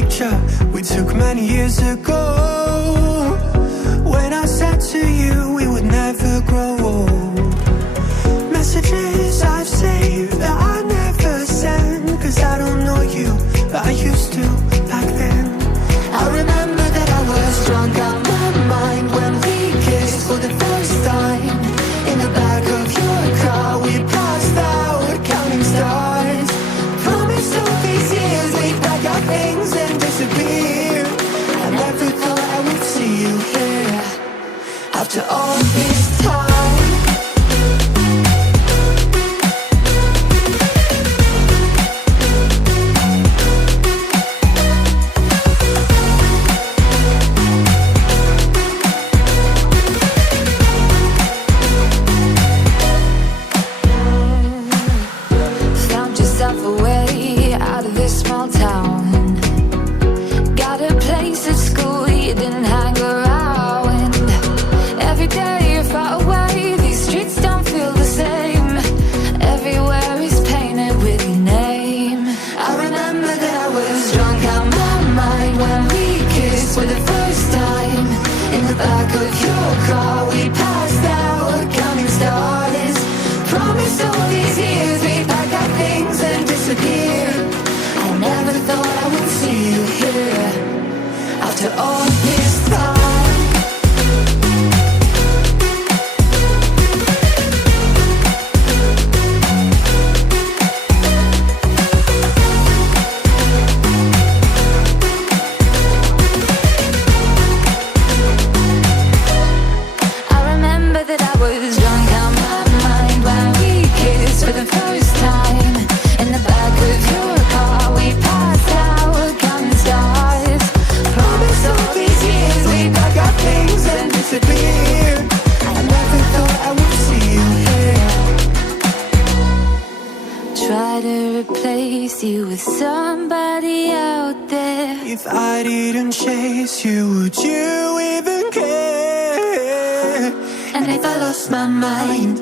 picture we took many years ago, when I said to you we would never grow old. Messages I've saved that I never send, cause I don't know you, but I used to back then. I remember that I was drunk out my mind when we kissed for the first time. In the back of your car we passed out counting stars. Promised all these years we'd pack our things and disappear. I never thought I would see you here after all this time. If I didn't chase you, would you even care? And if I lost my mind,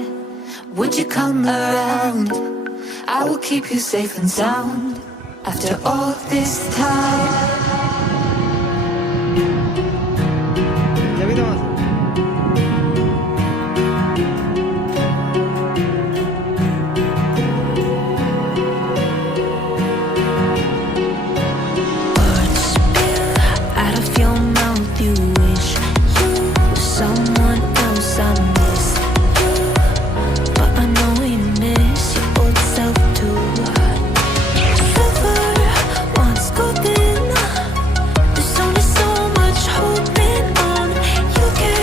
would you come around? I will keep you safe and sound after all this time. You can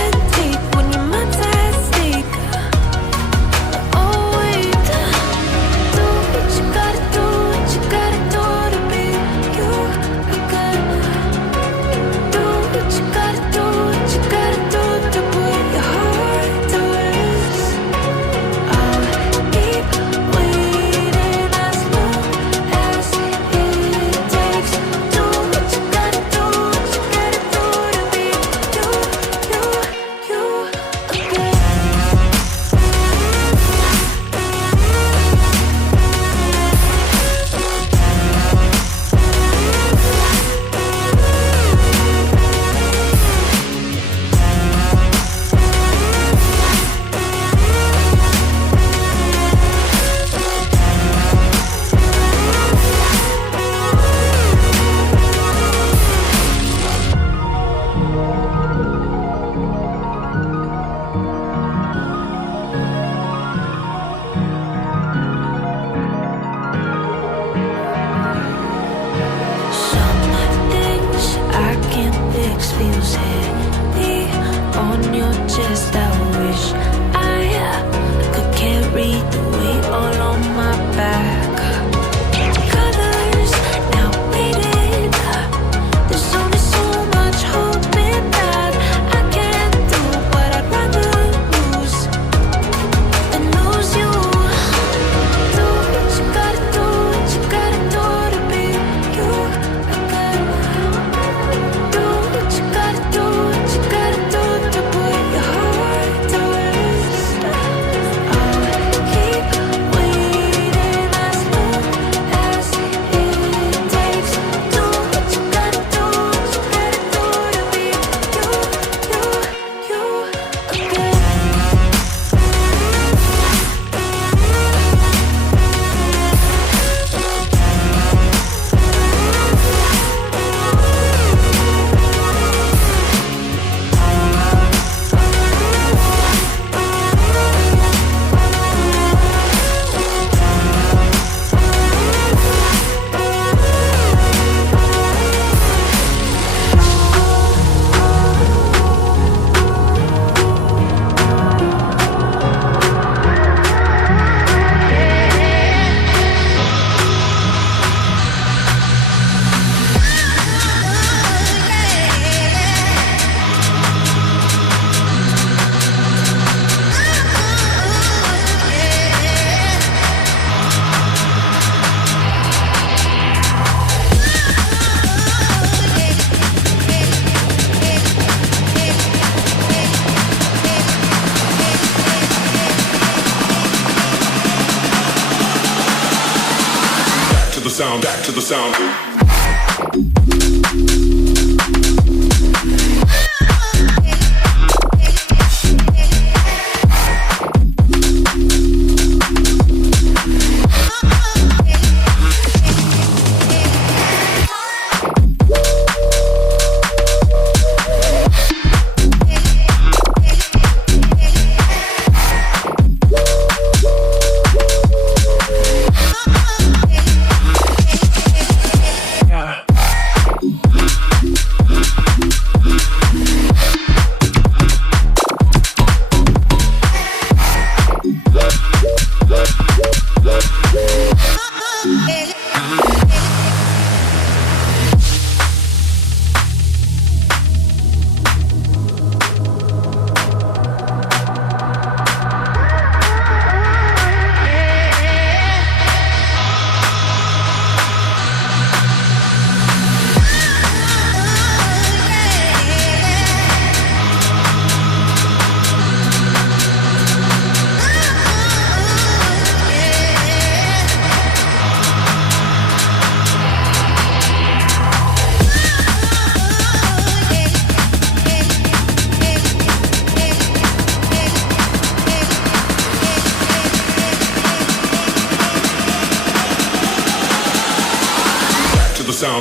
sound, back to the sound.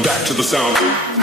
Back to the sound.